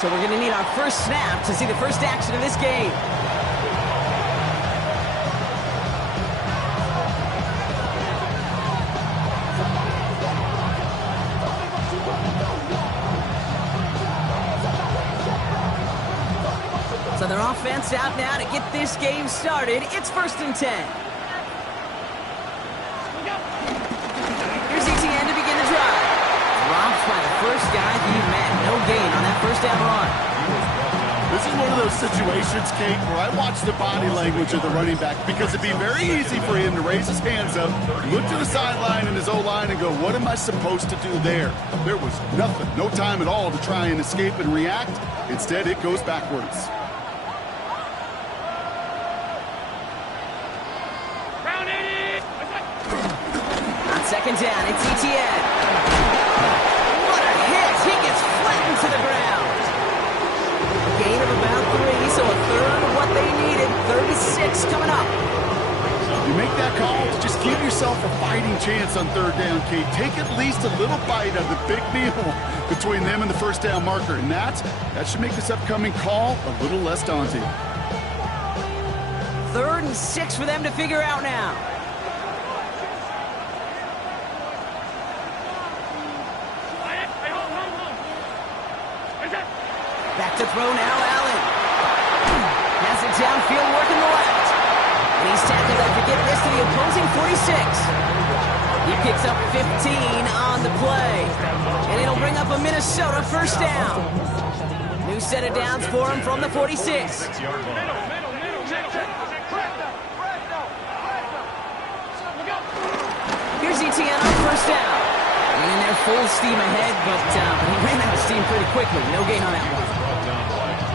So we're going to need our first snap to see the first action of this game. So their offense out now to get this game started. It's 1st and 10. Here's Etienne to begin the drive. Dropped by the first guy he met. No gain on that first down run. This is one of those situations, Kate, where I watch the body language of the running back because it'd be very easy for him to raise his hands up, look to the sideline and his O-line and go, what am I supposed to do there? There was nothing, no time at all to try and escape and react. Instead, it goes backwards. On 2nd down, it's Etienne. What a hit! He gets flattened to the ground. Gain of about 3, so a third of what they needed. 36 coming up. You make that call, just give yourself a fighting chance on 3rd down, Kate. Take at least a little bite of the big meal between them and the first down marker, and that should make this upcoming call a little less daunting. 3rd and 6 for them to figure out now. Back to throw now, Allen. Has it downfield, working the left. And he's tackled up to get this to the opposing 46. He picks up 15 on the play. And it'll bring up a Minnesota first down. New set of downs for him from the 46. Here's Etienne on first down. And they're full steam ahead, but he ran out of steam pretty quickly. No gain on that one.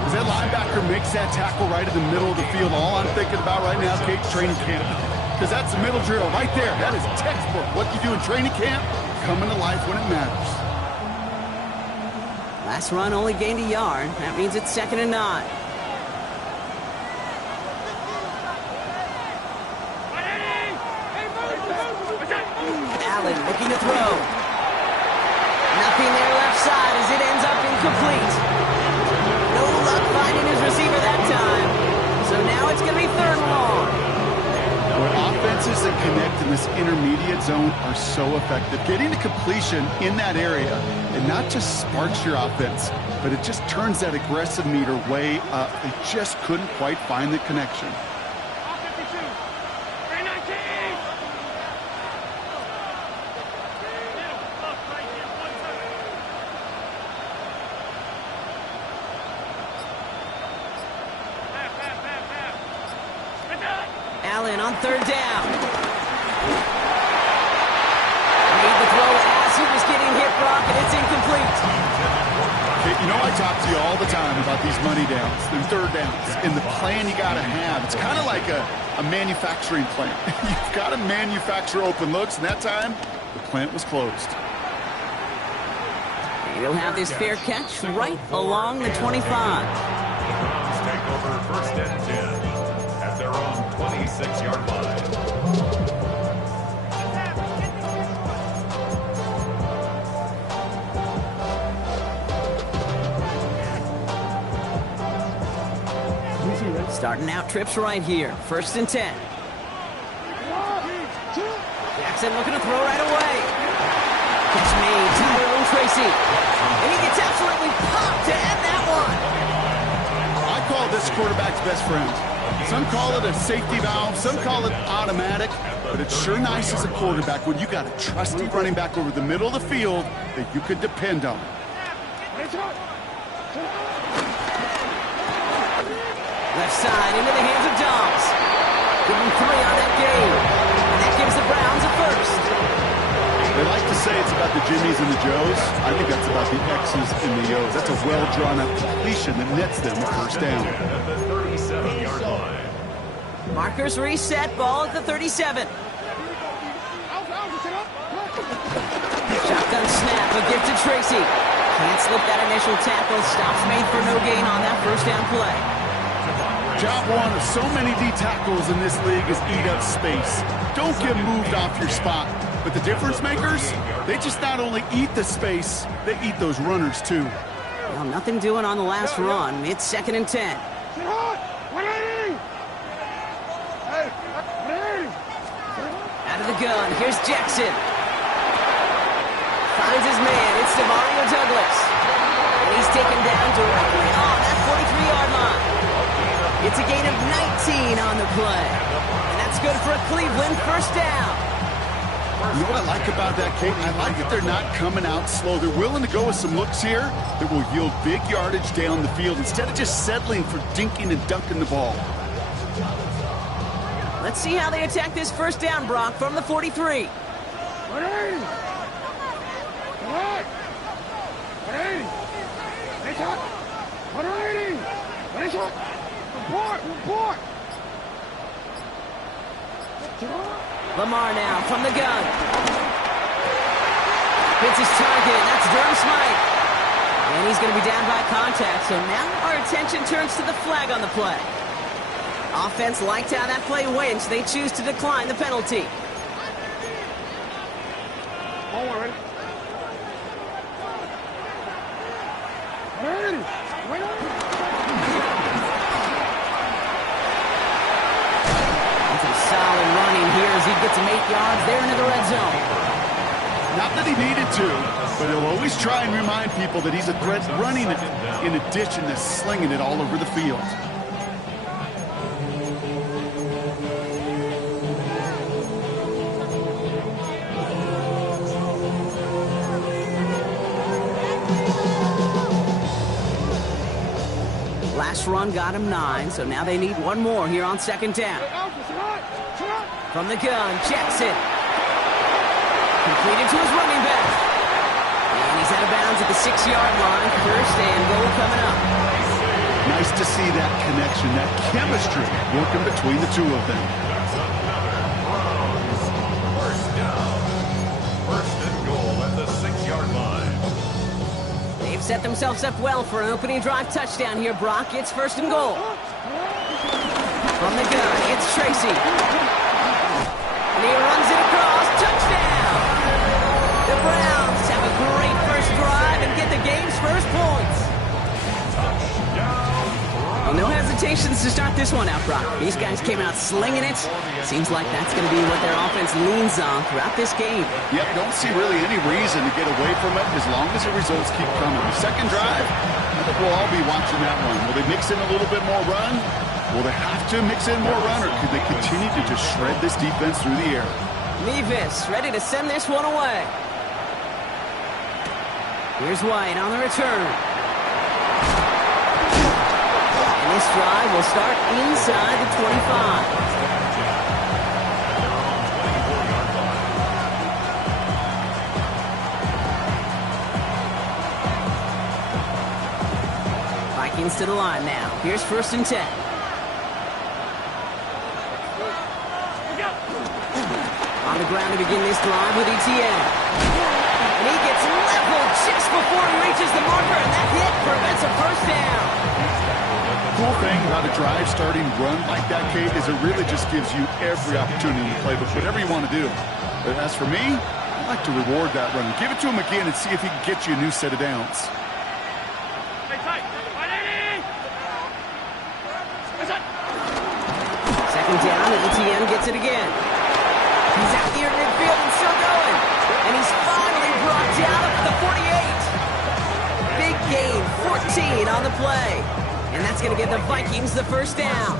As that linebacker makes that tackle right in the middle of the field, all I'm thinking about right now, Kate, training camp. Because that's the middle drill right there. That is textbook. What you do in training camp, coming to life when it matters. Last run only gained a yard. That means it's 2nd and 9. Allen looking to throw. Nothing there left side as it ends up incomplete. No luck finding his receiver that time. So now it's going to be 3rd and long. Offenses that connect in this intermediate zone are so effective. Getting to completion in that area, it not just sparks your offense, but it just turns that aggressive meter way up. They just couldn't quite find the connection. Allen on 3rd down. Made the throw as he was getting hit, Brock, and it's incomplete. You know, I talk to you all the time about these money downs and 3rd downs and the plan you got to have. It's kind of like a manufacturing plant. You've got to manufacture open looks, and that time, the plant was closed. He'll have this fair catch right along the 25. Take over 1st and 10 at their own 26-yard line. Starting out trips right here. 1st and 10. Jackson looking to throw right away. Catch made. Tyrone Tracy. And he gets absolutely popped to end that one. I call this quarterback's best friend. Some call it a safety valve, some call it automatic, but it's sure nice as a quarterback when you got a trusty running back over the middle of the field that you could depend on. Left side into the hands of Dobbs. Give him 3 on that game. And that gives the Browns a first. They like to say it's about the Jimmies and the Joes. I think that's about the X's and the O's. That's a well-drawn-out completion that nets them a first down. At the 37-yard line. Markers reset, ball at the 37. Shotgun snap, a gift to Tracy. Can't slip that initial tackle. Stops made for no gain on that first down play. Job one of so many D tackles in this league is eat up space. Don't get moved off your spot. But the difference makers, they just not only eat the space, they eat those runners too. Well, nothing doing on the last run. It's 2nd and 10. Out of the gun, here's Jackson. Finds his man, it's Demario Douglas. And he's taken down directly on that 43-yard line. It's a gain of 19 on the play. And that's good for a Cleveland first down. You know what I like about that, Kate? I like that they're not coming out slow. They're willing to go with some looks here that will yield big yardage down the field instead of just settling for dinking and dunking the ball. Let's see how they attack this first down, Brock, from the 43. Lamar now from the gun. Hits his target. That's Durham Smythe. And he's going to be down by contact. So now our attention turns to the flag on the play. Offense liked how that play went, so they choose to decline the penalty. Solid running here as he gets him 8 yards there into the red zone. Not that he needed to, but he'll always try and remind people that he's a threat running it in addition to slinging it all over the field. Last run got him 9, so now they need one more here on 2nd down. From the gun, Jackson. Completed to his running back. And he's out of bounds at the 6-yard line. First and goal coming up. Nice to see that connection, that chemistry working between the two of them. First down. First and goal at the 6-yard line. They've set themselves up well for an opening drive touchdown here, Brock. It's 1st and goal. From the gun, it's Tracy. And he runs it across. Touchdown! The Browns have a great first drive and get the game's first points. Well, no hesitations to start this one out, Brock. These guys came out slinging it. Seems like that's going to be what their offense leans on throughout this game. Yep, don't see really any reason to get away from it as long as the results keep coming. The second drive, I think we'll all be watching that one. Will they mix in a little bit more run? Will they have to mix in more run, or could they continue to just shred this defense through the air? Levis ready to send this one away. Here's White on the return. And this drive will start inside the 25. Vikings to the line now. Here's 1st and 10. On the ground to begin this drive with Etienne. And he gets leveled just before he reaches the marker, and that hit prevents a first down. Cool thing about a drive starting run like that, Kate, is it really just gives you every opportunity to play with whatever you want to do. But as for me, I'd like to reward that run. Give it to him again and see if he can get you a new set of downs. Second down, and Etienne gets it again. He's out here in midfield and still going. And he's finally brought down at the 48. Big gain, 14 on the play. And that's going to give the Vikings the first down.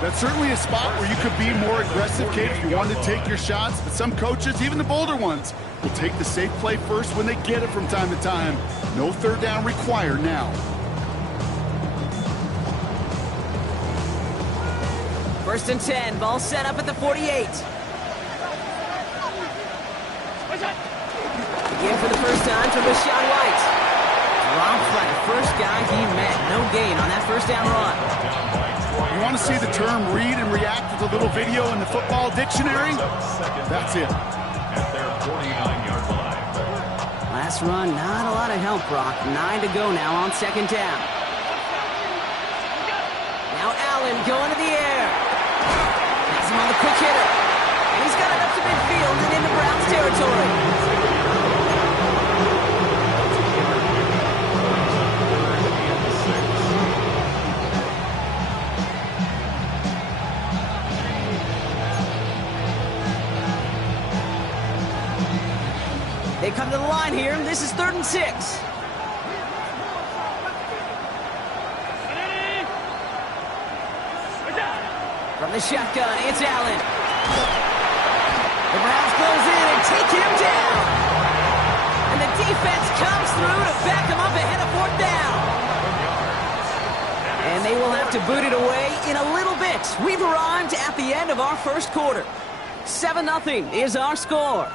That's certainly a spot where you could be more aggressive, Kate, if you wanted to take your shots. But some coaches, even the bolder ones, will take the safe play first when they get it from time to time. No third down required now. First and 10, ball set up at the 48. Again for the first time to Rashawn White. Dropped by the first guy he met. No gain on that first down run. You want to see the term read and react with a little video in the football dictionary? That's it. At their 49-yard line. Last run, not a lot of help, Brock. 9 to go now on 2nd down. Now Allen going to the air. Has him on the quick hitter. And he's got it up to midfield and into Browns territory. here. This is 3rd and 6. From the shotgun, it's Allen. The Browns close in and take him down. And the defense comes through to back him up ahead of 4th down. And they will have to boot it away in a little bit. We've arrived at the end of our first quarter. 7-0 is our score.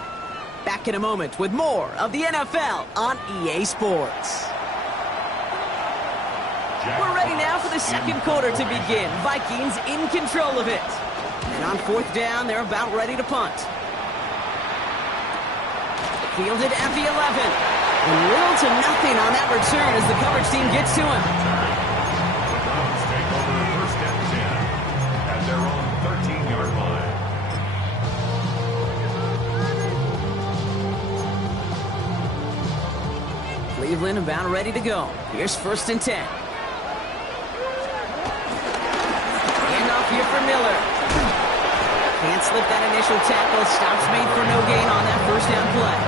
Back in a moment with more of the NFL on EA Sports. We're ready now for the second quarter to begin. Vikings in control of it. And on 4th down, they're about ready to punt. Fielded at the 11. And little to nothing on that return as the coverage team gets to him. The Browns take over 1st and 10 at their own 13-yard line. Cleveland about ready to go. Here's 1st and 10. Handoff here for Miller. Can't slip that initial tackle. Stops made for no gain on that 1st down play.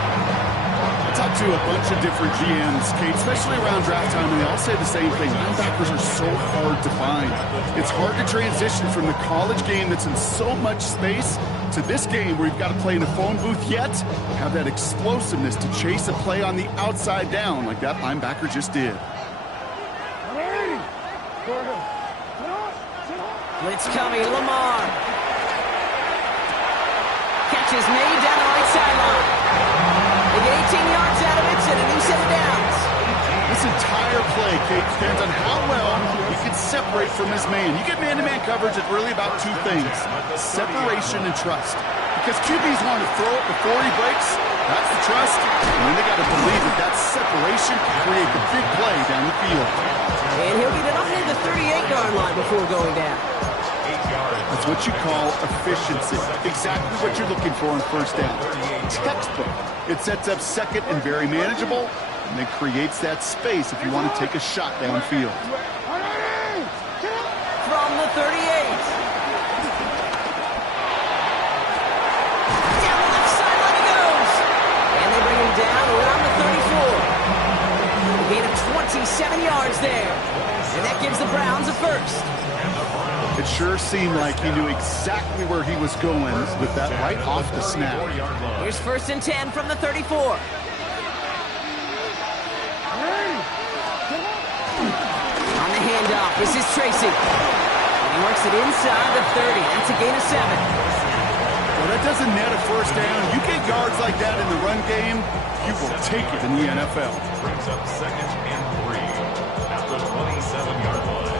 I talked to a bunch of different GMs, Kate, especially around draft time, and they all say the same thing. Linebackers are so hard to find. It's hard to transition from the college game that's in so much space to this game where you've got to play in a phone booth, yet have that explosiveness to chase a play on the outside down like that linebacker just did. Blitz coming, Lamar. Catch is made down the right sideline. They get 18 yards out of it and a new set of downs. This entire play, Kate, depends on how well he can separate from his man. You get man-to-man coverage, it's really about two things: separation and trust. Because QBs want to throw it before he breaks. That's the trust. And then they got to believe that that separation can create the big play down the field. And he'll get it up near the 38-yard line before going down. That's what you call efficiency. Exactly what you're looking for on 1st down. Textbook. It sets up 2nd and very manageable, and then creates that space if you want to take a shot downfield. From the 38. Down the left sideline he goes. And they bring him down around the 34. A gain of 27 yards there. And that gives the Browns a 1st. It sure seemed like he knew exactly where he was going with that right off the snap. Here's 1st and 10 from the 34. On the handoff, this is Tracy. And he works it inside the 30. That's a gain of 7. Well, that doesn't net a 1st down. You get yards like that in the run game, you will take it in the NFL. Brings up 2nd and 3 at the 27-yard line.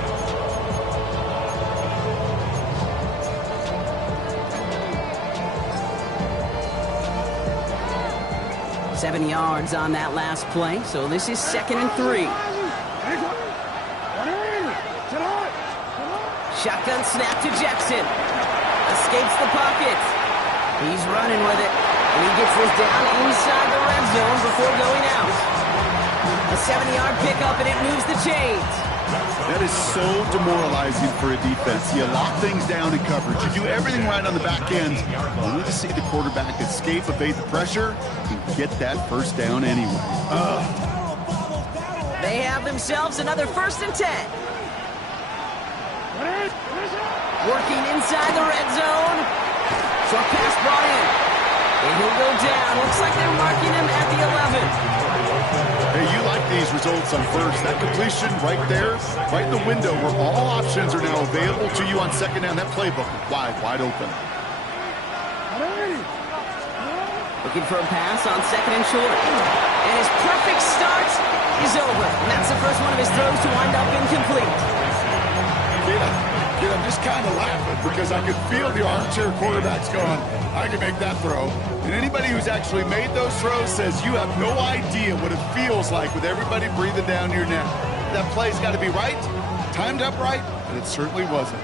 7 yards on that last play, so this is 2nd and 3. Shotgun snap to Jackson. Escapes the pocket. He's running with it, and he gets this down inside the red zone before going out. A 7-yard pickup, and it moves the chains. That is so demoralizing for a defense. You lock things down in coverage. You do everything right on the back end, only to see the quarterback escape, evade the pressure, and get that 1st down anyway. They have themselves another 1st and 10. Working inside the red zone. Short pass brought in. And he'll go down. Looks like they're marking him at the 11. Hey, you like these results on 1st. That completion right there, right in the window where all options are now available to you on 2nd down. That playbook wide open. Looking for a pass on 2nd and short. And his perfect start is over. And that's the first one of his throws to wind up incomplete. Yeah, I'm just kind of laughing because I could feel the armchair quarterbacks going, I can make that throw. And anybody who's actually made those throws says you have no idea what it feels like with everybody breathing down your neck. That play's got to be right, timed up right, and it certainly wasn't.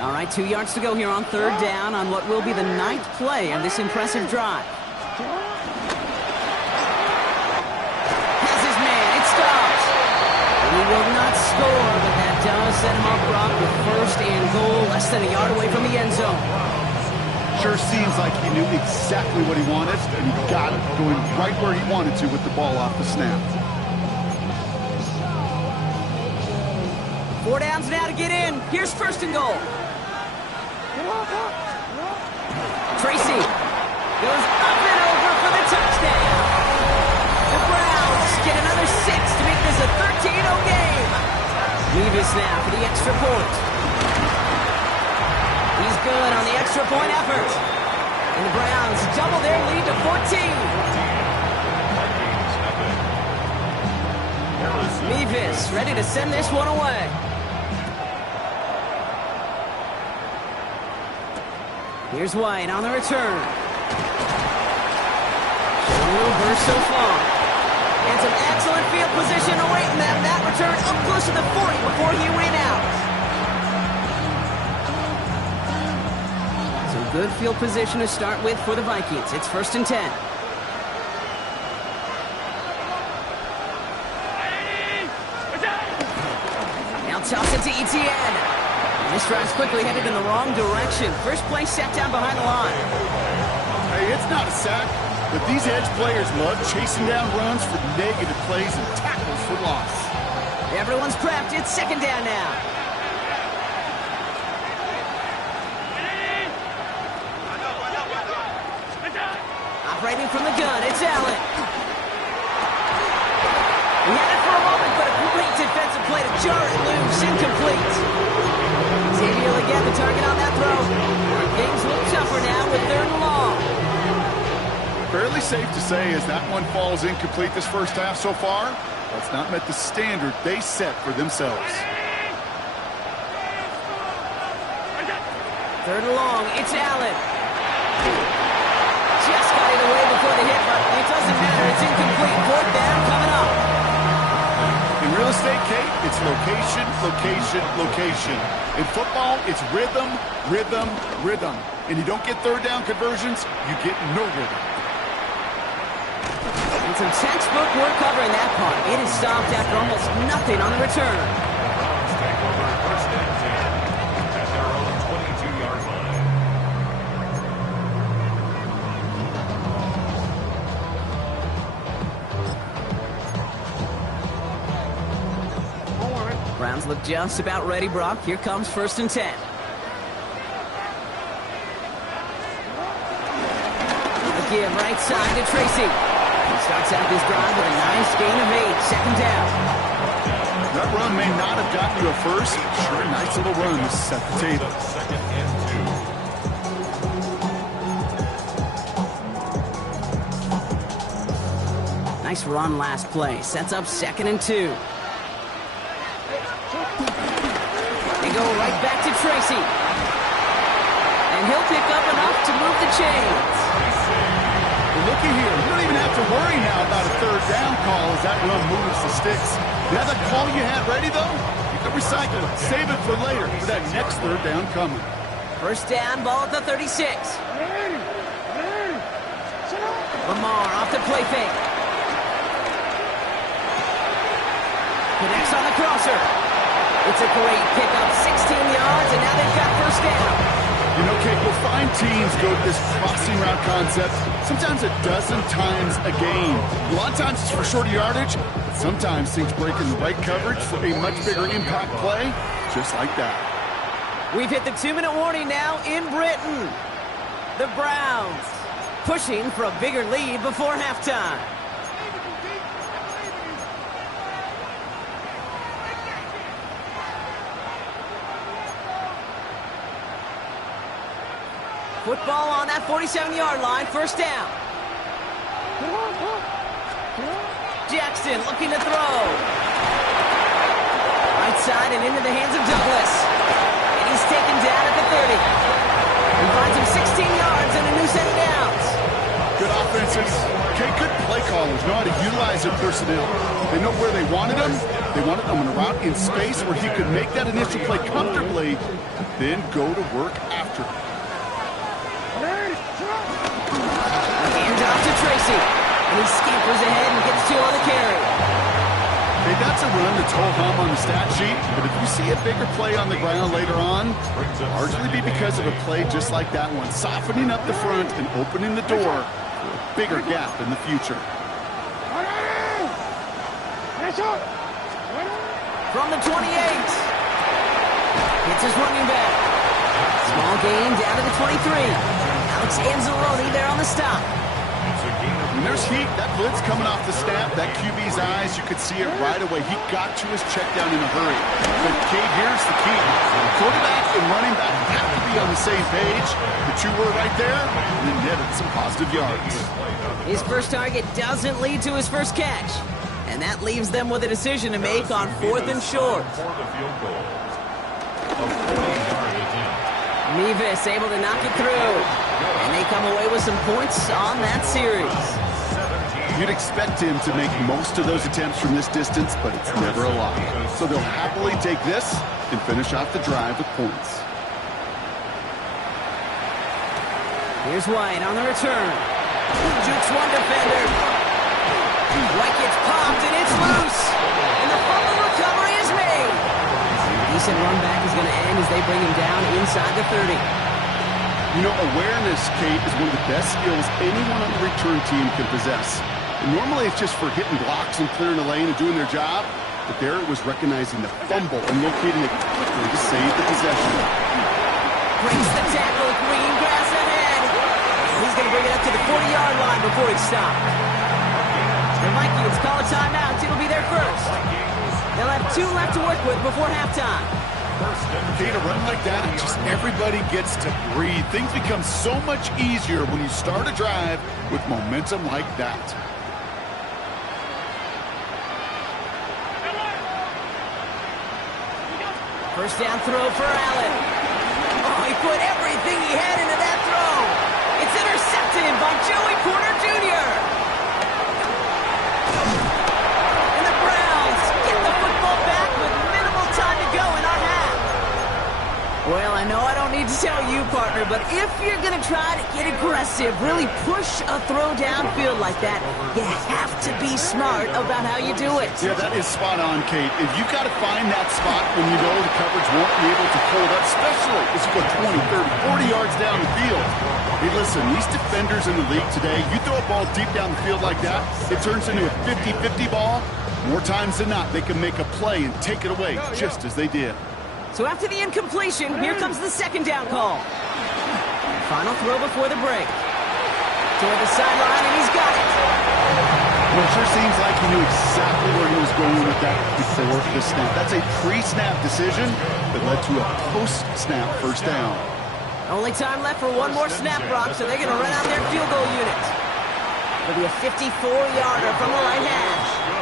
All right, 2 yards to go here on 3rd down on what will be the 9th play of this impressive drive. Has his man, it stops. He will not score, but that does set him up, Brock, with 1st and goal, less than a yard away from the end zone. Sure seems like he knew exactly what he wanted, and he got it going right where he wanted to with the ball off the snap. 4 downs now to get in. Here's first and goal. Tracy goes up and over for the touchdown. The Browns get another 6 to make this a 13-0 game. Levis now for the extra point. He's good on the extra point effort. And the Browns double their lead to 14. Levis ready to send this one away. Here's White on the return. A little burst so far. And some excellent field position awaiting them. That return up close to the 40 before he went out. Some good field position to start with for the Vikings. It's 1st and 10. Now toss it to Etienne. This drive's quickly headed in the wrong direction. First play set down behind the line. Hey, it's not a sack, but these edge players love chasing down runs for negative plays and tackles for loss. Everyone's prepped. It's 2nd down now. Operating from the gun, it's Allen. He had it for a moment, but a great defensive play to jar it loose. Incomplete. Xavier Legette, the target on that throw. Things look tougher now with 3rd and long. Fairly safe to say as that one falls incomplete this first half so far, that's not met the standard they set for themselves. 3rd and long, it's Allen. Just got it away before the hit, but it doesn't matter. It's incomplete. 4th down coming up. In real estate, Kate, it's location, location, location. In football, it's rhythm, rhythm, rhythm. And you don't get 3rd down conversions, you get no rhythm. And some textbook work covering that part. It is stopped after almost nothing on the return. Browns take over 1st and 10 at their own 22-yard line. Browns look just about ready, Brock. Here comes 1st and 10. The give right side to Tracy. He starts out this drive with a nice gain of 8. 2nd down. That run may not have gotten you a first. Sure, nice little run to set the table. 2nd and 2. Nice run last play. Sets up 2nd and 2. They go right back to Tracy. And he'll pick up enough to move the chains. Well, looky here. You don't even have to worry now about a 3rd down call as that run moves the sticks. You have that call you had ready, though? You can recycle it. Save it for later for that next 3rd down coming. 1st down, ball at the 36. Lamar off the play fake. Connects on the crosser. It's a great pickup, 16 yards, and now they've got 1st down. You know, Kate, you'll find teams go to this crossing route concept sometimes a dozen times a game. A lot of times it's for shorter yardage, but sometimes things break in the right coverage for a much bigger impact play, just like that. We've hit the 2-minute warning now in Britain. The Browns pushing for a bigger lead before halftime. Football on that 47-yard line, 1st down. Jackson looking to throw. Right side and into the hands of Douglas. And he's taken down at the 30. He finds him 16 yards and a new set of downs. Good offenses. Okay, good play callers know how to utilize their personnel. They know where they wanted them. They wanted them on a route in space where he could make that initial play comfortably, then go to work after. Hand off to Tracy. And he scampers ahead and gets 2 on the carry. Hey, that's a run that's ho-hum on the stat sheet, but if you see a bigger play on the ground later on, largely be because of a play just like that one, softening up the front and opening the door for a bigger gap in the future. From the 28. Hits his running back. Small gain down to the 23. Alex Anzalone there on the stop. When there's heat, that blitz coming off the snap, that QB's eyes, you could see it right away. He got to his check down in a hurry. But Kate, here's the key. Quarterback and running back have to be on the same page. The two were right there, and then netted some positive yards. His first target doesn't lead to his first catch. And that leaves them with a decision to make on 4th and short. Mevis able to knock it through. And they come away with some points on that series. You'd expect him to make most of those attempts from this distance, but it's never a lot. So they'll happily take this and finish off the drive with points. Here's White on the return. Jukes one defender. White gets popped and it's loose. And the fumble recovery is made. Decent run back is going to end as they bring him down inside the 30. You know, awareness, Kate, is one of the best skills anyone on the return team can possess. And normally it's just for hitting blocks and clearing the lane and doing their job. But there it was recognizing the fumble and locating it quickly to save the possession. Breaks the tackle, green grass ahead. He's going to bring it up to the 40-yard line before he stops. The Vikings call a timeout. It'll be their first. They'll have 2 left to work with before halftime. Kate, a run like that, just everybody gets to breathe. Things become so much easier when you start a drive with momentum like that. First down throw for Allen. Oh, he put everything he had into that throw. It's intercepted by Joey Porter Jr. And the Browns get the football back with minimal time to go in our half. Well, I know I don't need to tell you, partner, but if you're going to try to get aggressive, really push a throw downfield like that, you have to be smart about how you do it. Yeah, that is spot on, Kate. If you've got to find that spot when you know the coverage won't be able to hold up, especially as you go 20, 30, 40 yards down the field. Hey, listen, these defenders in the league today, you throw a ball deep down the field like that, it turns into a 50-50 ball. More times than not, they can make a play and take it away, just as they did. So after the incompletion, here comes the second down call. Final throw before the break. Toward the sideline, and he's got it. Well, it sure seems like he knew exactly where he was going with that before the snap. That's a pre-snap decision that led to a post-snap first down. Only time left for one more snap, Brock, so they're going to run out their field goal unit. It'll be a 54-yarder from the right hash.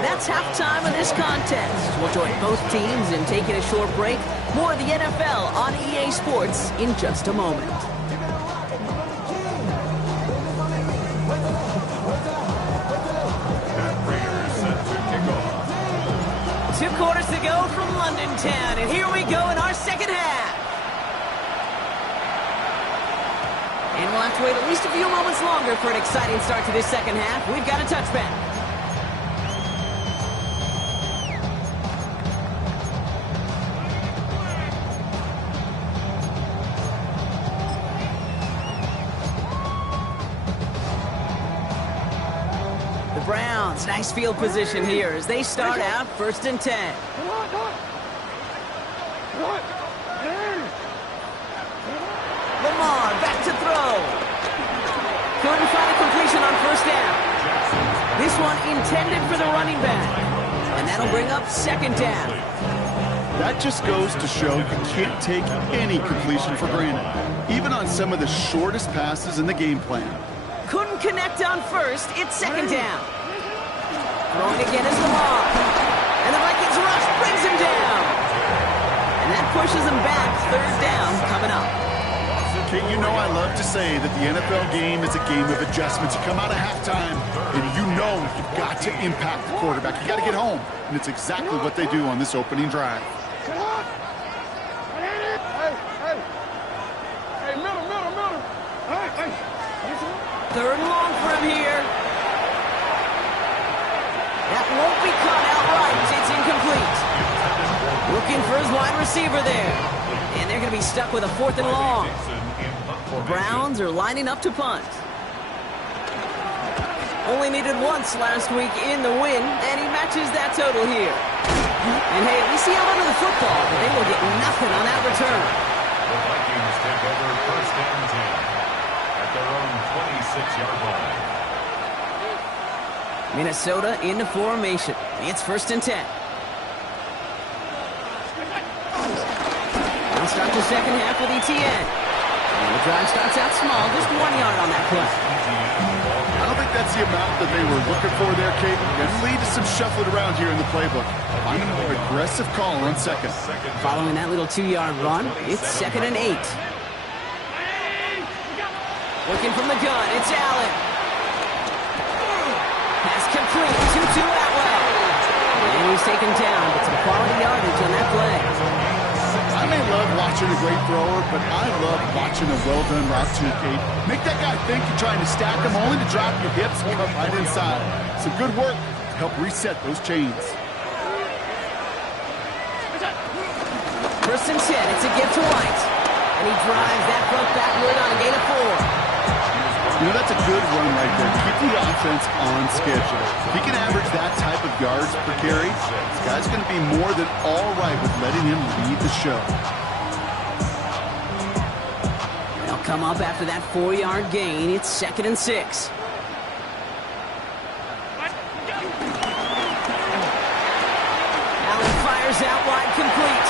That's halftime of this contest. We'll join both teams in taking a short break. More of the NFL on EA Sports in just a moment. Two quarters to go from London Town, and here we go in our second half. And we'll have to wait at least a few moments longer for an exciting start to this second half. We've got a touchback. Browns, nice field position here as they start out 1st and 10. Lamar back to throw. Couldn't find a completion on 1st down. This one intended for the running back. And that'll bring up 2nd down. That just goes to show you can't take any completion for granted, even on some of the shortest passes in the game plan. Couldn't connect on 1st. It's 2nd down. Throwing again is Lamar. And the Vikings rush brings him down. And that pushes him back. 3rd down coming up. Okay, you know I love to say that the NFL game is a game of adjustments. You come out of halftime, and you know you've got to impact the quarterback. You got to get home. And it's exactly what they do on this opening drive. Third and long for him here. That won't be caught outright. It's incomplete. Looking for his wide receiver there. And they're going to be stuck with a 4th and long. The Browns are lining up to punt. Only needed once last week in the win, and he matches that total here. And hey, at least he held onto the football, but they will get nothing on that return. The Vikings take over 1st and 10 at their own 26-yard line. Minnesota into formation. It's 1st and 10. Now start the second half with ETN. And the drive starts out small, just 1 yard on that play. I don't think that's the amount that they were looking for there, Kate. Going to lead to some shuffling around here in the playbook. Find a more aggressive call on second. Following that little 2-yard run, it's 2nd and 8. Looking from the gun, it's Allen. Pass complete, 2-2 Atwell. And he's taken down, but some quality yardage on that play. I may love watching a great thrower, but I love watching a well-done route too, Kate. Make that guy think you're trying to stack him only to drop your hips and come right inside. Some good work to help reset those chains. 1st and 10, it's a gift to White. And he drives that front backward on a gain of 4. You know, that's a good run right there. Keep the offense on schedule. If he can average that type of yards per carry, this guy's going to be more than all right with letting him lead the show. They'll come up after that 4-yard gain. It's 2nd and 6. Allen fires out wide, complete.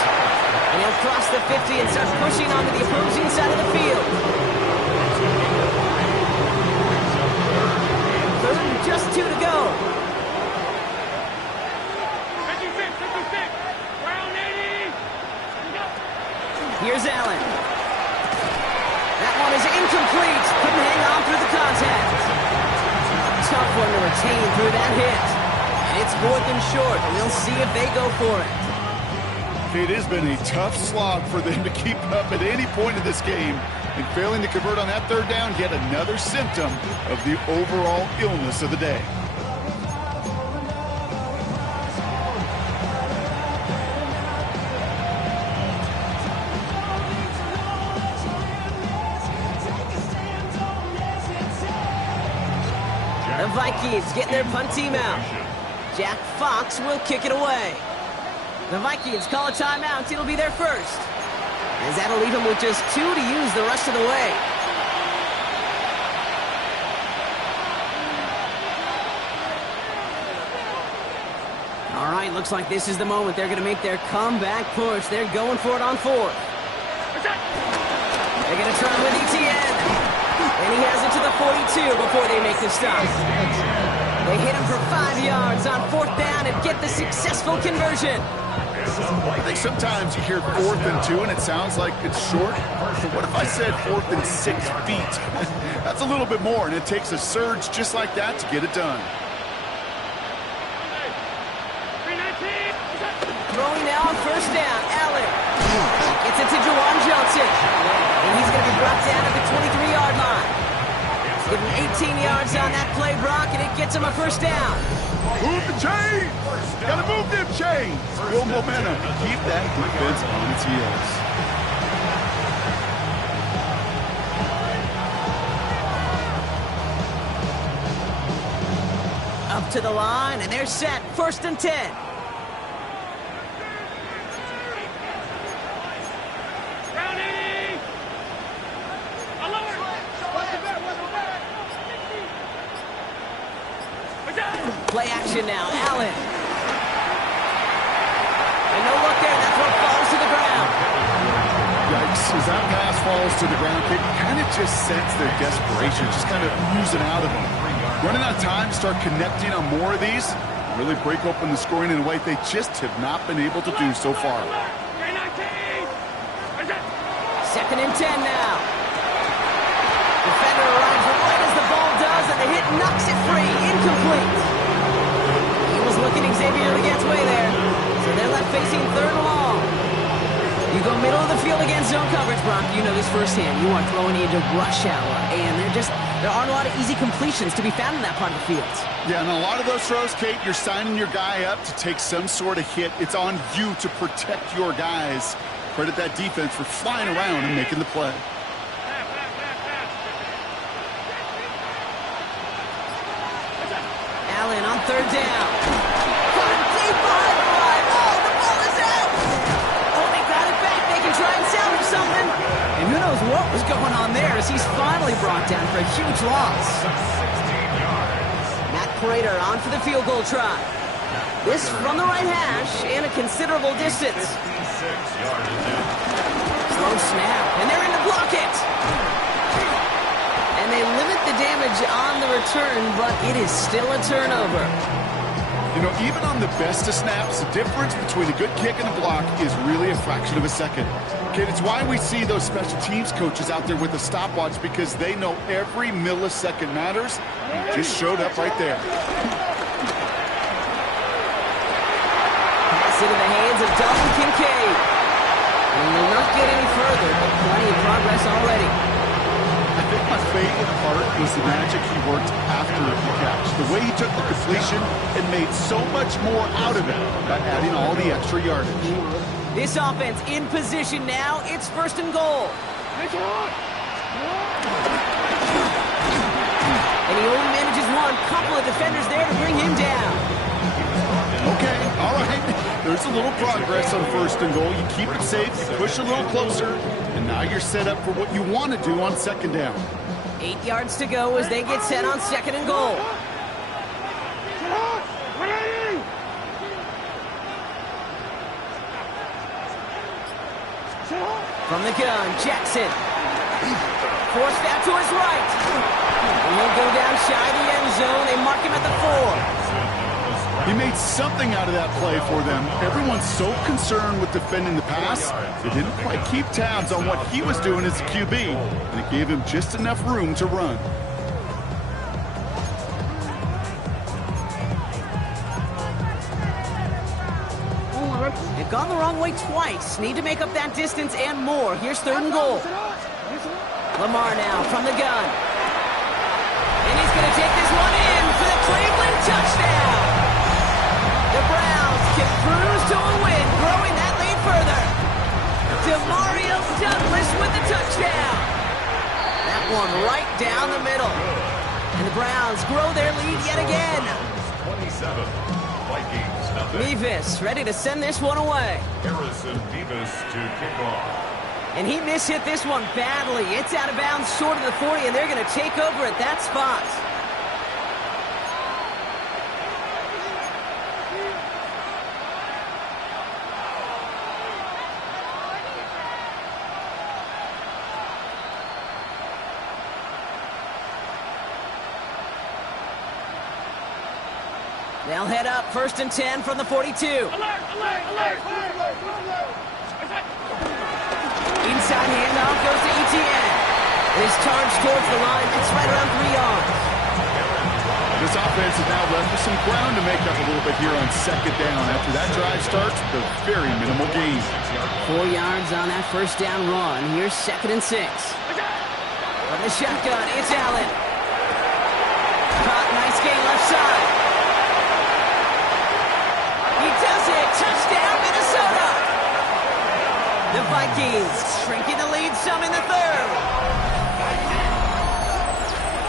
And he'll cross the 50 and start pushing onto the opposing side of the field. Just 2 to go. Here's Allen. That one is incomplete. Couldn't hang on through the contact. Tough one to retain through that hit. And it's 4th and short. We'll see if they go for it. It has been a tough slog for them to keep up at any point in this game. And failing to convert on that 3rd down, yet another symptom of the overall illness of the day. The Vikings getting their punt team out. Jack Fox will kick it away. The Vikings call a timeout. It'll be their first. As that'll leave him with just 2 to use the rest of the way. All right, looks like this is the moment they're going to make their comeback push. They're going for it on 4th. They're going to try with ETN. And he has it to the 42 before they make the stop. They hit him for 5 yards on 4th down and get the successful conversion. I think sometimes you hear 4th and 2 and it sounds like it's short. But what if I said 4th and 6 feet? That's a little bit more, and it takes a surge just like that to get it done. Throwing now on 1st down, Allen. Gets it to Juwan Johnson. And he's going to be brought down at the 23-yard line. Give him 18 yards on that play, Brock, and it gets him a 1st down. Move the chains! Gotta move them chains! Build momentum. Keep that defense on its heels. Up to the line, and they're set. 1st and 10. Play action now, Allen. And no look there, that throw falls to the ground. Yikes, as that pass falls to the ground, you kind of just sense their desperation, just kind of oozing out of them. Running out of time to start connecting on more of these, really break open the scoring in a way they just have not been able to do so far. 2nd and 10 now. Defender arrives right as the ball does, and the hit knocks it free. Incomplete. Looking Xavier to get way there. So they're left facing 3rd and long. You go middle of the field against zone coverage, Brock. You know this firsthand. You are throwing into rush hour, and there aren't a lot of easy completions to be found in that part of the field. Yeah, and a lot of those throws, Kate, you're signing your guy up to take some sort of hit. It's on you to protect your guys. Credit that defense for flying around and making the play. Allen on third down. Caught him deep behind the line. Oh, the ball is out. Oh, they got it back. They can try and salvage something. And who knows what was going on there as he's finally brought down for a huge loss. 16 yards. Matt Prater on for the field goal try. This from the right hash and a considerable distance. 56 yards in. Slow snap, and they're in to block it. And they limit the damage on the return, but it is still a turnover. You know, even on the best of snaps, the difference between a good kick and a block is really a fraction of a second. Kid, it's why we see those special teams coaches out there with a stopwatch, because they know every millisecond matters. He just showed up right there. Pass into the hands of Dalton Kincaid. And will not get any further, but plenty of progress already. I think my favorite part was the magic he worked after the catch. The way he took the completion and made so much more out of it by adding all the extra yardage. This offense in position now. It's first and goal. And he only manages one. Couple of defenders there to bring him down. Okay, all right. There's a little progress on first and goal. You keep it safe, you push a little closer, and now you're set up for what you want to do on second down. 8 yards to go as they get set on second and goal. From the gun, Jackson. Forced out to his right. And he'll go down shy of the end zone. They mark him at the 4. He made something out of that play for them. Everyone's so concerned with defending the pass, they didn't quite keep tabs on what he was doing as a QB, and it gave him just enough room to run. They've gone the wrong way twice. Need to make up that distance and more. Here's third and goal. Lamar now from the gun. And he's going to take this one in for the Cleveland touchdown. The Browns can cruise to a win, growing that lead further. Demario Douglas with the touchdown. That one right down the middle. And the Browns grow their lead yet again. 27, Vikings nothing. Mevis ready to send this one away. Harrison Mevis to kick off. And he mishit this one badly. It's out of bounds short of the 40, and they're going to take over at that spot. They'll head up first and 10 from the 42. Inside handoff goes to Etienne. It is charged towards the line. It's right around 3 yards. This offense is now left with some ground to make up a little bit here on second down after that drive starts with a very minimal gain. 4 yards on that first down run. Here's second and 6. From the shotgun, it's Allen. Caught, nice gain left side. He does it. Touchdown, Minnesota. The Vikings shrinking the lead some in the third.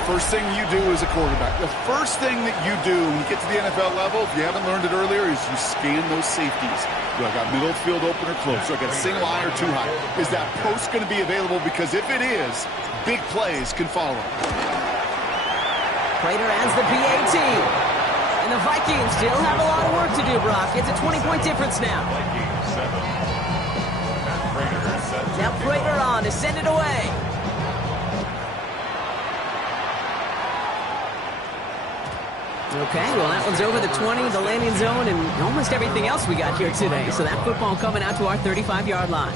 First thing you do as a quarterback, the first thing that you do when you get to the NFL level, if you haven't learned it earlier, is you scan those safeties. Do I got middle field open or close? Do I got single high or too high? Is that post going to be available? Because if it is, big plays can follow. Prater adds the PAT. And the Vikings still have a lot of work to do, Brock. It's a 20-point difference now. Vikings 7. Matt Prater set to Now kick Prater off. on to send it away. Okay, well, that one's over the 20, the landing zone, and almost everything else we got here today. So that football coming out to our 35-yard line.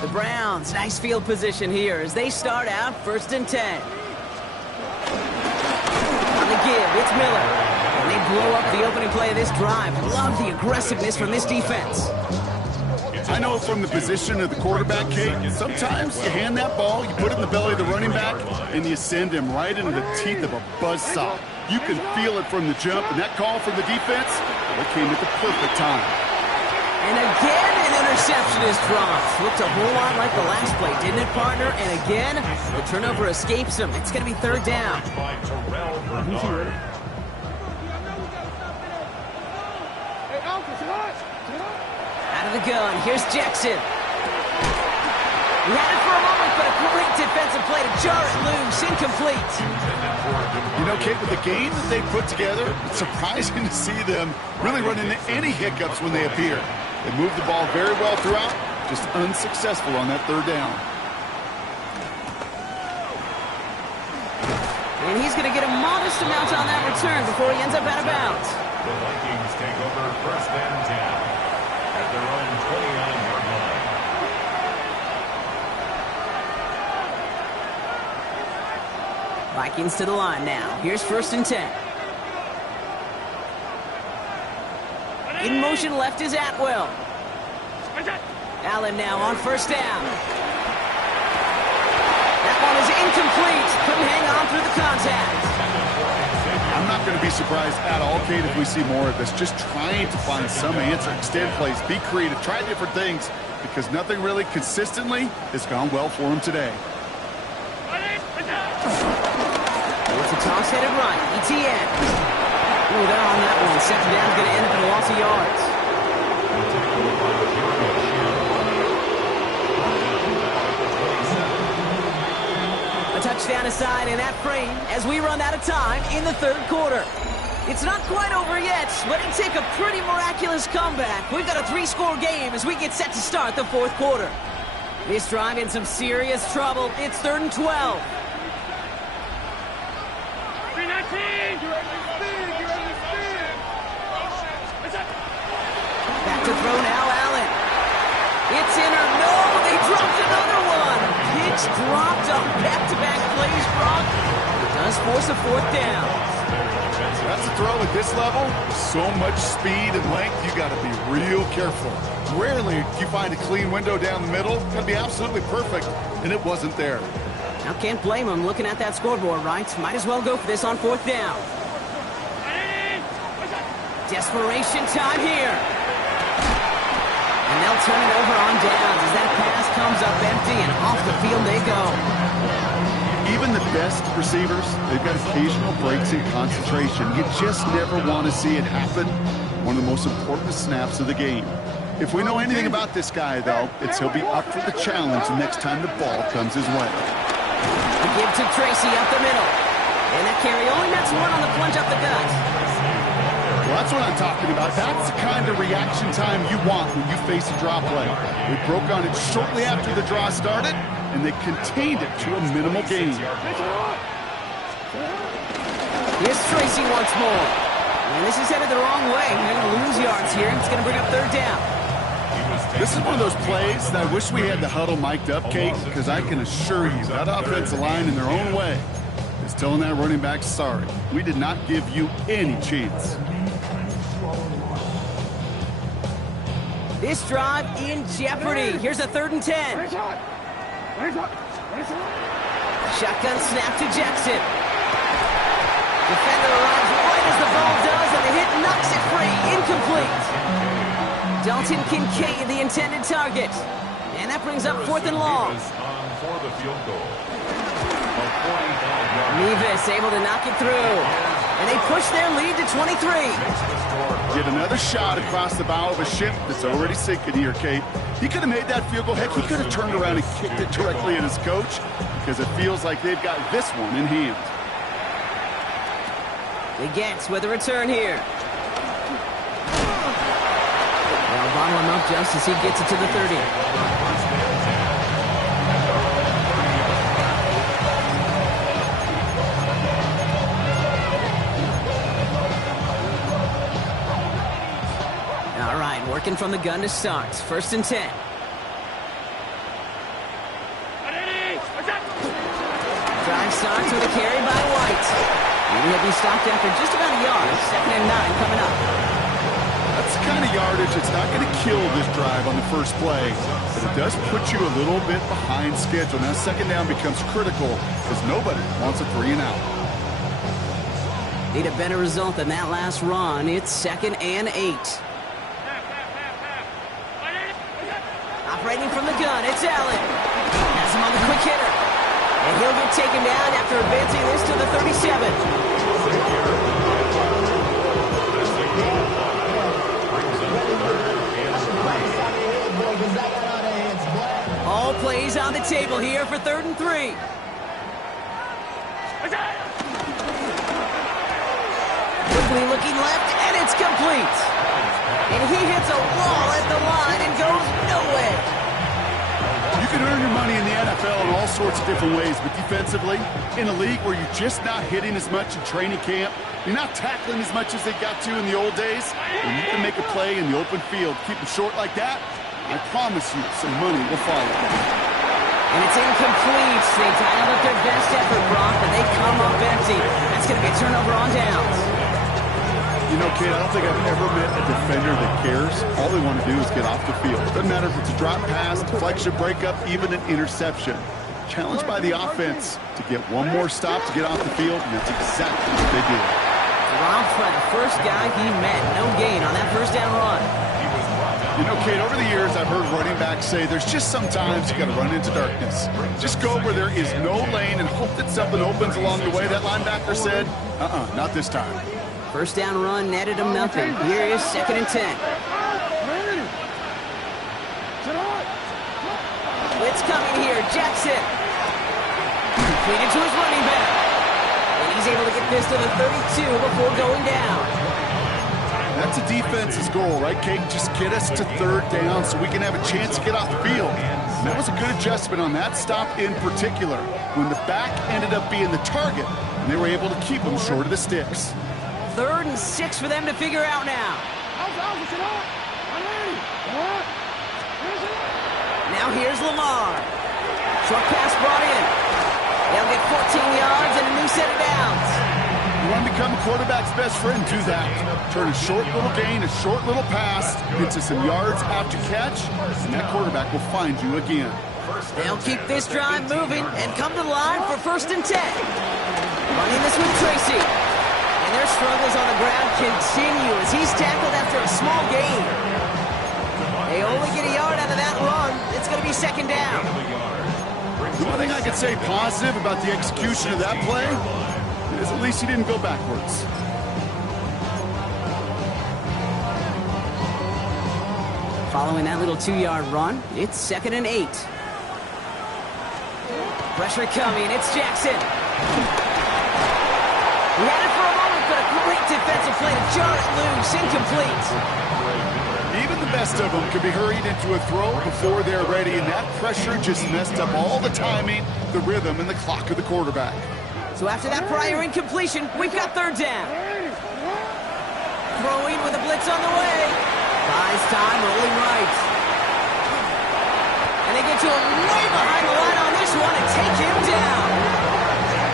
The Browns, nice field position here as they start out first and 10. On the give, it's Miller. blow up the opening play of this drive. Love the aggressiveness from this defense. I know from the position of the quarterback, Kate, sometimes you hand that ball, you put it in the belly of the running back, and you send him right into the teeth of a buzzsaw. You can feel it from the jump, and that call from the defense, it came at the perfect time. And again, an interception is dropped. Looked a whole lot like the last play, didn't it, partner? And again, the turnover escapes him. It's going to be third down. Out of the gun, here's Jackson. He had it for a moment, but a great defensive play to jar it loose. Incomplete. You know, Kate, with the game that they put together, it's surprising to see them really run into any hiccups when they appear. They moved the ball very well throughout, just unsuccessful on that third down. And he's going to get a modest amount on that return before he ends up out of bounds. The Vikings take over first and 10 at their own 29-yard line. Vikings to the line now. Here's first and 10. In motion left is Atwell. Allen now on first down. That one is incomplete. Couldn't hang on through the contact. I'm not going to be surprised at all, Kate, if we see more of this. Just trying to find some answer, extend plays, be creative, try different things, because nothing really consistently has gone well for him today. It's a toss-headed right. ETN. Ooh, they're on that one. Second down's going to end up in a loss of yards. A touchdown aside in that frame as we run out of time in the third quarter. It's not quite over yet, but it'd take a pretty miraculous comeback. We've got a 3-score game as we get set to start the fourth quarter. This drive in some serious trouble. It's 3rd and 12. Back to throw now, Allen. It's in or no, they dropped another one. Pitch dropped on back-to-back plays, Brock. It does force a fourth down. That's a throw at this level. So much speed and length, you got to be real careful. Rarely do you find a clean window down the middle. Got to be absolutely perfect, and it wasn't there. Now, can't blame him looking at that scoreboard, right? Might as well go for this on fourth down. Desperation time here. And they'll turn it over on downs as that pass comes up empty, and off the field they go. Even the best receivers, they've got occasional breaks in concentration. You just never want to see it happen. One of the most important snaps of the game. If we know anything about this guy, though, it's he'll be up for the challenge the next time the ball comes his way. The give to Tracy up the middle. And that carry only nets one on the plunge up the gut. Well, that's what I'm talking about. That's the kind of reaction time you want when you face a draw play. They broke on it shortly after the draw started, and they contained it to a minimal gain. Here's Tracy once more. And this is headed the wrong way. They're going to lose yards here. It's going to bring up third down. This is one of those plays that I wish we had the huddle mic'd up, Kate, because I can assure you that offensive line in their own way is telling that running back, sorry, we did not give you any chance. This drive in jeopardy. Here's a 3rd and 10. Shotgun snap to Jackson. Defender arrives right as the ball does, and the hit knocks it free. Incomplete. Dalton Kincaid, the intended target. And that brings up 4th and long. Nevis able to knock it through. And they push their lead to 23. Get another shot across the bow of a ship that's already sinking here, Kate. He could have made that field goal. Heck, he could have turned around and kicked it directly at his coach because it feels like they've got this one in hand. The Gets with a return here. They'll bottle him up just as he gets it to the 30. All right, working from the gun to start. 1st and 10. Drive starts with a carry by White. Maybe he'll be stopped after just about a yard. 2nd and 9 coming up. That's the kind of yardage that's not going to kill this drive on the first play, but it does put you a little bit behind schedule. Now 2nd down becomes critical because nobody wants a 3 and out. Need a better result than that last run. It's 2nd and 8. Operating from the gun, it's Allen. Has him on the quick hitter. And he'll get taken down after advancing this to the 37. All plays on the table here for 3rd and 3. Quickly looking left, and it's complete. And he hits a wall at the line and goes nowhere. You can earn your money in the NFL in all sorts of different ways, but defensively, in a league where you're just not hitting as much in training camp, you're not tackling as much as they got to in the old days, when you can make a play in the open field, keep them short like that, I promise you some money will follow. And it's incomplete. They dialed up their best effort, Brock, but they come up empty. That's going to be a turnover on downs. You know, Kate, I don't think I've ever met a defender that cares. All they want to do is get off the field. Doesn't matter if it's a drop pass, deflection, breakup, even an interception. Challenged by the offense to get one more stop to get off the field, and that's exactly what they did. Dropped by the first guy he met. No gain on that 1st down run. You know, Kate, over the years, I've heard running backs say there's just sometimes you got to run into darkness. Just go where there is no lane and hope that something opens along the way. That linebacker said, not this time. 1st down run netted him nothing. Here is 2nd and 10. Blitz coming here. Jackson. Completed to his running back. And he's able to get this to the 32 before going down. That's a defense's goal, right, Kate? Just get us to 3rd down so we can have a chance to get off the field. And that was a good adjustment on that stop in particular, when the back ended up being the target, and they were able to keep him short of the sticks. 3rd and 6 for them to figure out now. Now here's Lamar. Short pass brought in. They'll get 14 yards and a new set of downs. You want to become a quarterback's best friend, do that. Turn a short little gain, a short little pass into some yards after catch, and that quarterback will find you again. They'll keep this drive moving and come to the line for 1st and 10. Running this with Tracy. And their struggles on the ground continue as he's tackled after a small gain. They only get a yard out of that run. It's going to be 2nd down. The one thing I could say positive about the execution of that play is at least he didn't go backwards. Following that little 2-yard run, it's 2nd and 8. Pressure coming, it's Jackson. He had it for a moment, but a great defensive play to jar it loose, incomplete. Even the best of them can be hurried into a throw before they're ready, and that pressure just messed up all the timing, the rhythm, and the clock of the quarterback. So after that prior incompletion, we've got 3rd down. Throwing with a blitz on the way. Buys time, rolling right. And they get to him way behind the line on this one and take him down.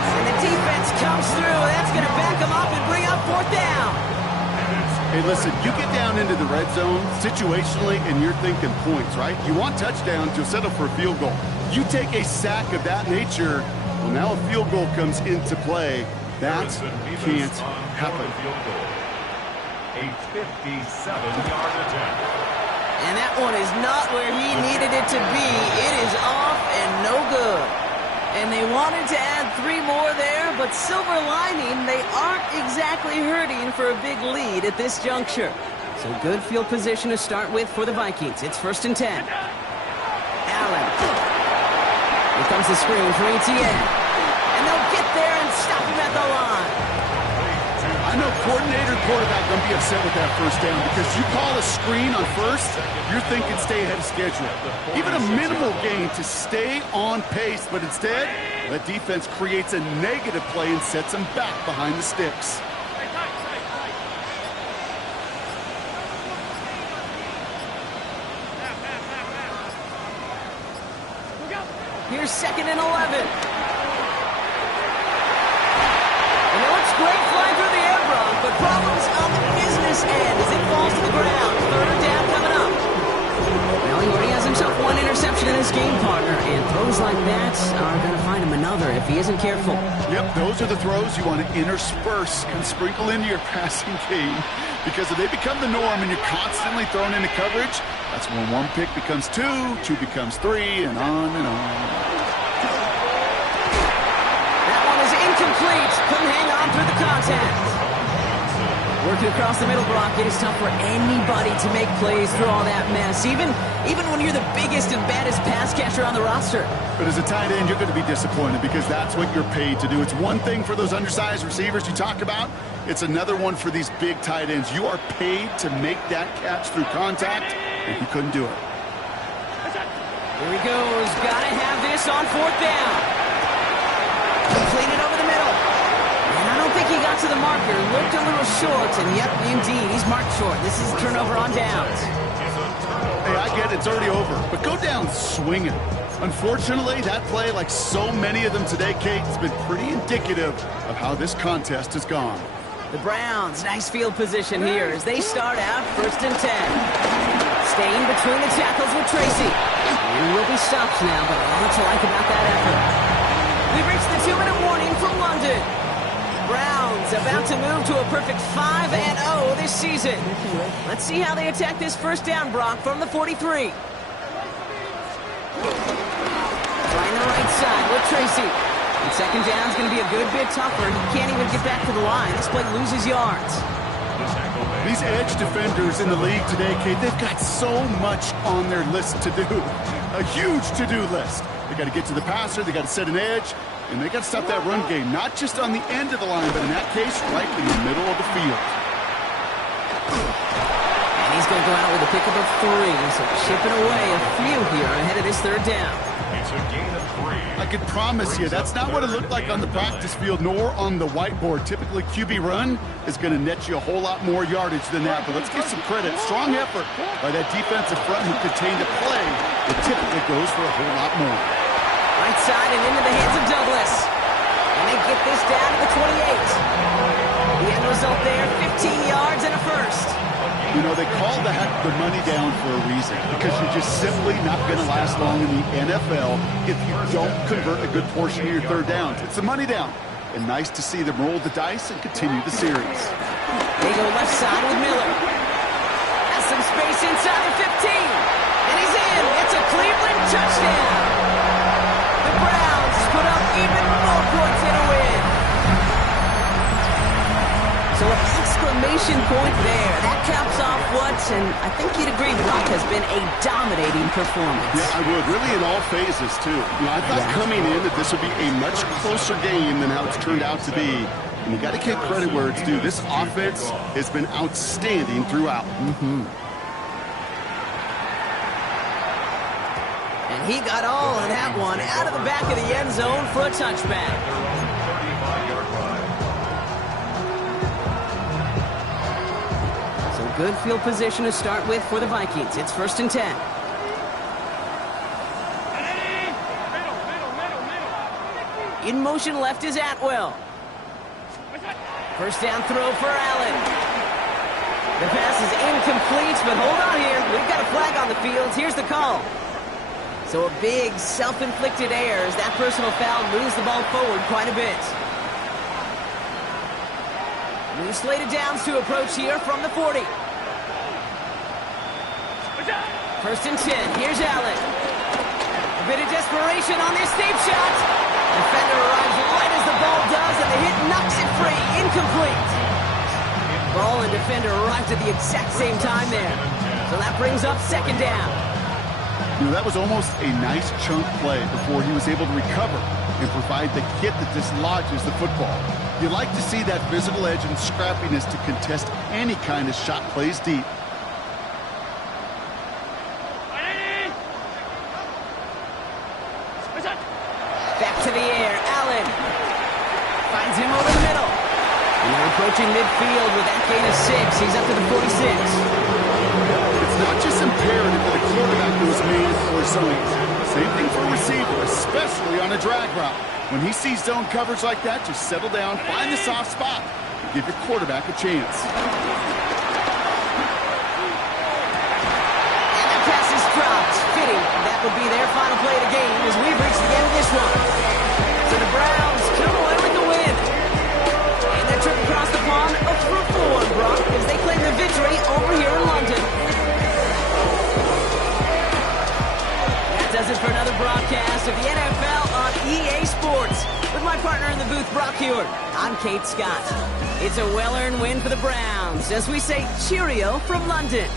And the defense comes through. That's going to back him up and bring up 4th down. Hey, listen, you get down into the red zone situationally, and you're thinking points, right? You want touchdowns, you'll settle for a field goal. You take a sack of that nature, well, now a field goal comes into play. That can't happen. A 57-yard attempt. And that one is not where he needed it to be. It is off and no good. And they wanted to add 3 more there, but silver lining, they aren't exactly hurting for a big lead at this juncture. So good field position to start with for the Vikings. It's 1st and 10. Allen. Here comes the screen for Etienne. And they'll get there and stop him at the line. I know coordinator quarterback going to be upset with that 1st down because you call a screen on 1st, you're thinking stay ahead of schedule. Even a minimal gain to stay on pace, but instead, the defense creates a negative play and sets them back behind the sticks. Here's 2nd and 11. And they'll great fly through the air, Brock, but problems on the business end as it falls to the ground. Third down coming up. Well, he already has himself one interception in his game, partner, and throws like that are going to find him another if he isn't careful. Yep, those are the throws you want to intersperse and sprinkle into your passing game, because if they become the norm and you're constantly thrown into coverage, that's when one pick becomes two, two becomes three, and on and on. That one is incomplete. Couldn't hang on through the contact. Working across the middle, Brock, it is tough for anybody to make plays through all that mess, even when you're the biggest and baddest pass catcher on the roster. But as a tight end, you're going to be disappointed because that's what you're paid to do. It's one thing for those undersized receivers you talk about. It's another one for these big tight ends. You are paid to make that catch through contact, and he couldn't do it. Here he goes. Got to have this on fourth down. Completed over the middle. And I don't think he got to the marker. Looked a little short, and yep, indeed, he's marked short. This is a turnover on downs. Hey, I get it. It's already over. But go down swinging. Unfortunately, that play, like so many of them today, Kate, has been pretty indicative of how this contest has gone. The Browns, nice field position here as they start out 1st and 10. Staying between the tackles with Tracy. He will be stopped now, but what to like about that effort? We've reached the 2-minute warning from London. Browns about to move to a perfect 5-0 this season. Let's see how they attack this first down, Brock, from the 43. Trying the right side with Tracy. And second down's going to be a good bit tougher. He can't even get back to the line. This play loses yards. These edge defenders in the league today, Kate, they've got so much on their list to do. A huge to-do list. They got to get to the passer, they got to set an edge, and they got to stop that run game, not just on the end of the line, but in that case, right in the middle of the field. And he's going to go out with a pickup of 3, so chipping away a few here ahead of this third down. It's a gain of 3. I can promise you, that's not what it looked like on the practice field, nor on the whiteboard. Typically, QB run is going to net you a whole lot more yardage than that, but let's give some credit. Strong effort by that defensive front who contained a play that typically goes for a whole lot more. Right side and into the hands of Douglas. And they get this down to the 28. The end result there, 15 yards and a first. You know, they call that the money down for a reason, because you're just simply not going to last long in the NFL if you don't convert a good portion of your third downs. It's the money down. And nice to see them roll the dice and continue the series. They go left side with Miller. Has some space inside the 15. And he's in. It's a Cleveland touchdown. The Browns put up even more points in a win. So an exclamation point there. That caps off what, and I think you'd agree, Brock, has been a dominating performance. Yeah, I would. Really in all phases, too. You know, I thought coming in that this would be a much closer game than how it's turned out to be. And you got to give credit where it's due. This offense has been outstanding throughout. And he got all of that one out of the back of the end zone for a touchback. Their own 35-yard line. So good field position to start with for the Vikings. It's 1st and 10. In motion left is Atwell. First down throw for Allen. The pass is incomplete, but hold on here. We've got a flag on the field. Here's the call. So a big self-inflicted error as that personal foul moves the ball forward quite a bit. New slated downs to approach here from the 40. 1st and 10. Here's Allen. A bit of desperation on this deep shot. Defender arrives right as the ball does, and the hit knocks it free. Incomplete. Ball and defender arrived at the exact same time there. So that brings up 2nd down. You know, that was almost a nice chunk play before he was able to recover and provide the hit that dislodges the football. You like to see that physical edge and scrappiness to contest any kind of shot plays deep. Back to the air, Allen finds him over the middle. And they're approaching midfield with that gain of 6. He's up to the 46. It's not just imperative that a quarterback knows man or zone. Same thing for a receiver, especially on a drag route. When he sees zone coverage like that, just settle down, find the soft spot, and give your quarterback a chance. And the pass is dropped. Fitting. That would be their final play of the game as we've reached the end of this one. So the Browns come away with the win. And their trip across the pond a fruitful one, Brock, as they claim the victory over here in London. Does it for another broadcast of the NFL on EA Sports. With my partner in the booth, Brock Huard, I'm Kate Scott. It's a well-earned win for the Browns as we say cheerio from London.